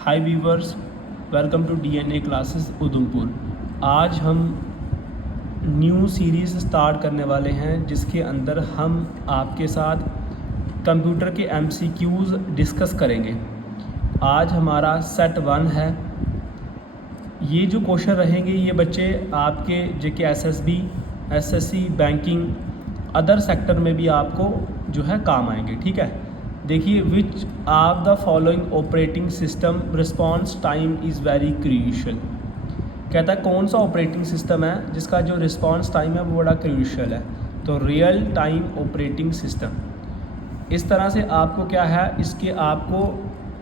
Hi viewers, welcome to DNA classes Udhampur. आज हम new series start करने वाले हैं जिसके अंदर हम आपके साथ कंप्यूटर के एमसीक्यूज़ डिस्कस करेंगे। आज हमारा सेट 1 है। ये जो क्वेश्चन रहेंगे ये बच्चे आपके जेके SSB, SSC, banking, other sector में भी आपको जो है काम आएंगे। ठीक है, देखिए, विच of the following operating system response time is very crucial. कहता है कौन सा ऑपरेटिंग सिस्टम है जिसका जो रिस्पॉन्स टाइम है वो बड़ा क्रूशियल है। तो रियल टाइम ऑपरेटिंग सिस्टम। इस तरह से आपको क्या है, इसके आपको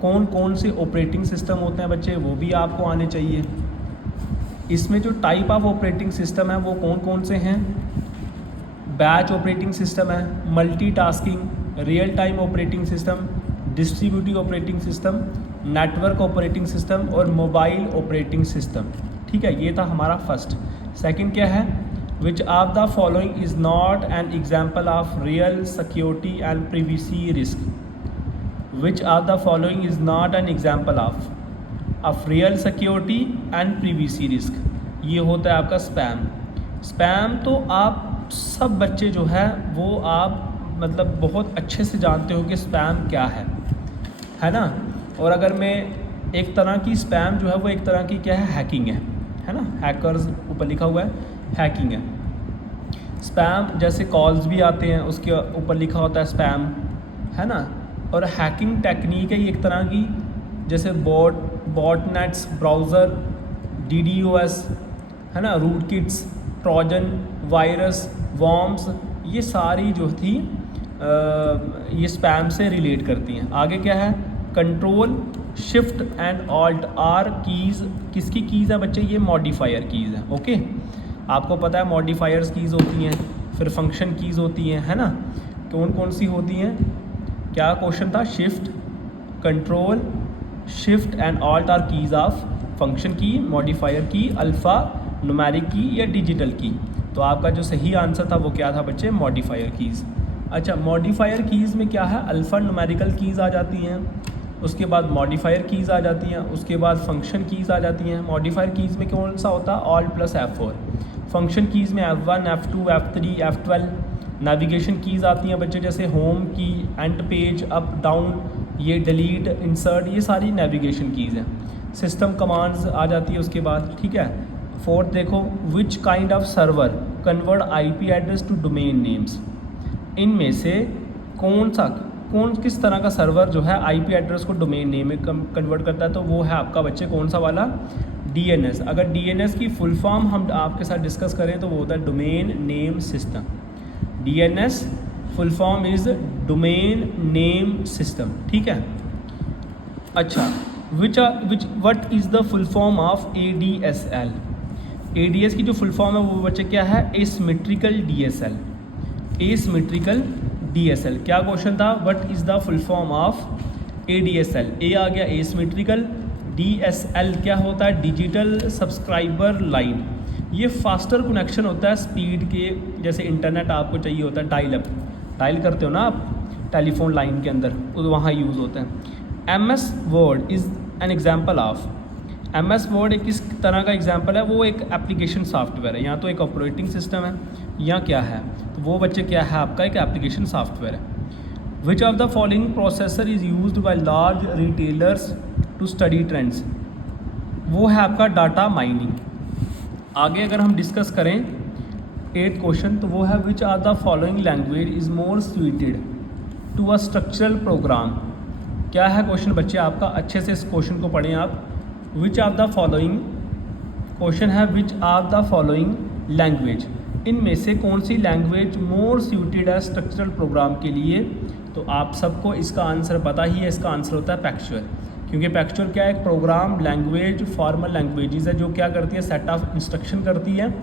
कौन कौन से ऑपरेटिंग सिस्टम होते हैं बच्चे वो भी आपको आने चाहिए। इसमें जो टाइप ऑफ ऑपरेटिंग सिस्टम है वो कौन कौन से हैं। बैच ऑपरेटिंग सिस्टम है, multitasking, real time operating system, distributive operating system, network operating system और मोबाइल ऑपरेटिंग सिस्टम। ठीक है, ये था हमारा फर्स्ट। सेकंड क्या है, which of the following is not an example of real security and privacy risk. Which of the following is not an example of real security and privacy risk. ये होता है आपका स्पैम। स्पैम तो आप सब बच्चे जो है वो आप मतलब बहुत अच्छे से जानते हो कि स्पैम क्या है ना। और अगर मैं एक तरह की स्पैम जो है वो एक तरह की क्या है, हैकिंग है ना। हैकर्स ऊपर लिखा हुआ है, हैकिंग है। स्पैम जैसे कॉल्स भी आते हैं उसके ऊपर लिखा होता है स्पैम, है ना। और हैकिंग टेक्निक है एक तरह की, जैसे बॉटनेट्स, ब्राउज़र, DDoS, है ना, root kits, trojan, virus, worms, ये सारी जो थी ये स्पैम से रिलेट करती हैं। आगे क्या है, control, shift and alt are keys. किसकी कीज़ है बच्चे, ये मॉडिफायर कीज़ है। ओके, आपको पता है मॉडिफायर्स कीज़ होती हैं, फिर फंक्शन कीज़ होती हैं, है ना। कौन कौन सी होती हैं, क्या क्वेश्चन था, shift, control, shift and alt are keys of function key, modifier key, alphanumeric key या डिजिटल की। तो आपका जो सही आंसर था वो क्या था बच्चे, मॉडिफायर कीज़। अच्छा, मॉडिफायर कीज़ में क्या है, अल्फ़ा न्यूमेरिकल कीज़ आ जाती हैं, उसके बाद मॉडिफायर कीज़ आ जाती हैं, उसके बाद फंक्शन कीज़ आ जाती हैं। मॉडिफायर कीज़ में कौन सा होता है, all plus F4। Function keys में F1, F2, F3, F12। Navigation keys आती हैं बच्चे, जैसे home key, end page, up down, ये डिलीट, इंसर्ट, ये सारी नेविगेशन कीज़ हैं। सिस्टम कमांड्स आ जाती है उसके बाद। ठीक है, फोर्थ देखो, which kind of server convert IP address to domain names. इनमें से किस तरह का सर्वर जो है IP एड्रेस को डोमेन नेम में कन्वर्ट करता है, तो वो है आपका बच्चे कौन सा वाला, DNS। अगर DNS की फुल फॉर्म हम आपके साथ डिस्कस करें तो वो होता है domain name system. DNS full form is domain name system. ठीक है। अच्छा, what is the full form of ADSL। ADS की जो फुल फॉर्म है वो बच्चे क्या है, एसिमेट्रिकल DSL। Asymmetrical DSL। क्या क्वेश्चन था, what is the full form of ADSL। ए आ गया एसिमेट्रिकल, DSL क्या होता है, डिजिटल सब्सक्राइबर लाइन। ये फास्टर कनेक्शन होता है स्पीड के, जैसे इंटरनेट आपको चाहिए होता है, डायल करते हो ना आप टेलीफोन लाइन के अंदर, तो वहाँ यूज़ होता है। MS word is an example of. MS word एक किस तरह का एग्जाम्पल है, वो एक एप्लीकेशन सॉफ्टवेयर है, यहाँ तो एक ऑपरेटिंग सिस्टम है, यहाँ क्या है, तो वो बच्चे क्या है आपका एक एप्लीकेशन सॉफ्टवेयर है। Which of the following processor is used by large retailers to study trends. वो है आपका डाटा माइनिंग। आगे अगर हम डिस्कस करें 8th क्वेश्चन, तो वो है which of the following language is more suited to a structural program. क्या है क्वेश्चन बच्चे आपका, अच्छे से इस क्वेश्चन को पढ़ें आप। Which of the following, question है which of the following language, इनमें से कौन सी लैंग्वेज मोर सूटेड है स्ट्रक्चरल प्रोग्राम के लिए। तो आप सबको इसका आंसर पता ही है, इसका आंसर होता है पैक्चुअल। क्योंकि पैक्चुअल क्या है, एक प्रोग्राम लैंग्वेज फॉर्मल लैंग्वेजेस है जो क्या करती है, सेट ऑफ इंस्ट्रक्शन करती है,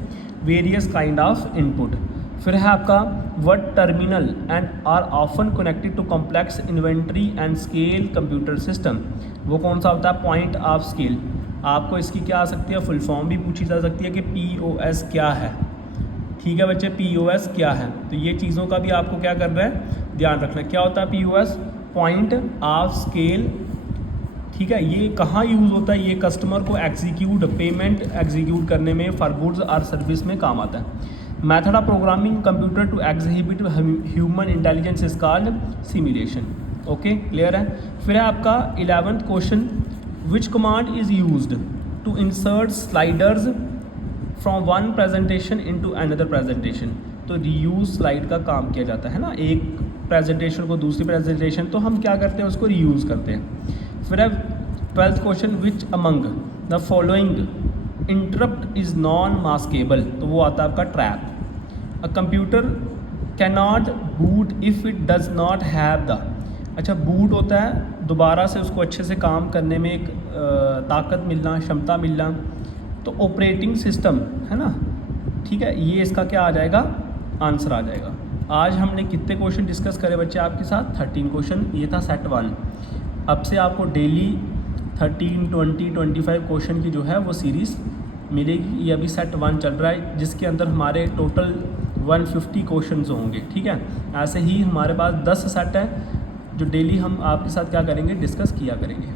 वेरियस काइंड ऑफ इनपुट। फिर है आपका word terminal and are often connected to complex inventory and scale computer system. वो कौन सा होता है, पॉइंट ऑफ स्केल। आपको इसकी क्या आ सकती है, फुल फॉर्म भी पूछी जा सकती है कि POS क्या है। ठीक है बच्चे, POS क्या है, तो ये चीज़ों का भी आपको क्या करना है, ध्यान रखना। क्या होता है POS, पॉइंट ऑफ स्केल ठीक है, ये कहाँ यूज़ होता है, ये कस्टमर को एग्जीक्यूट पेमेंट एग्जीक्यूट करने में फॉर गुड्स और सर्विस में काम आता है। Method of programming computer to exhibit human intelligence is called simulation. Okay, clear है। फिर है आपका 11th question, which command is used to insert sliders from one presentation into another presentation. तो रीयूज स्लाइड का काम किया जाता है ना, एक प्रेजेंटेशन को दूसरी प्रेजेंटेशन, तो हम क्या करते हैं, उसको रीयूज़ करते हैं। फिर है 12th question, which among the following interrupt is non maskable. तो वो आता है आपका trap. A computer can not boot if it does not have the, अच्छा बूट होता है दोबारा से उसको अच्छे से काम करने में एक ताकत मिलना, क्षमता मिलना, तो ऑपरेटिंग सिस्टम है ना, ठीक है, ये इसका क्या आ जाएगा, आंसर आ जाएगा। आज हमने कितने क्वेश्चन डिस्कस करे बच्चे आपके साथ, 13 क्वेश्चन, ये था सेट 1। अब से आपको डेली 13, 20, 25 क्वेश्चन की जो है वो सीरीज़ मिलेगी। ये अभी सेट 1 चल रहा है, जिसके अंदर हमारे टोटल 150 क्वेश्चन होंगे, ठीक है। ऐसे ही हमारे पास 10 सेट है जो डेली हम आपके साथ क्या करेंगे, डिस्कस किया करेंगे।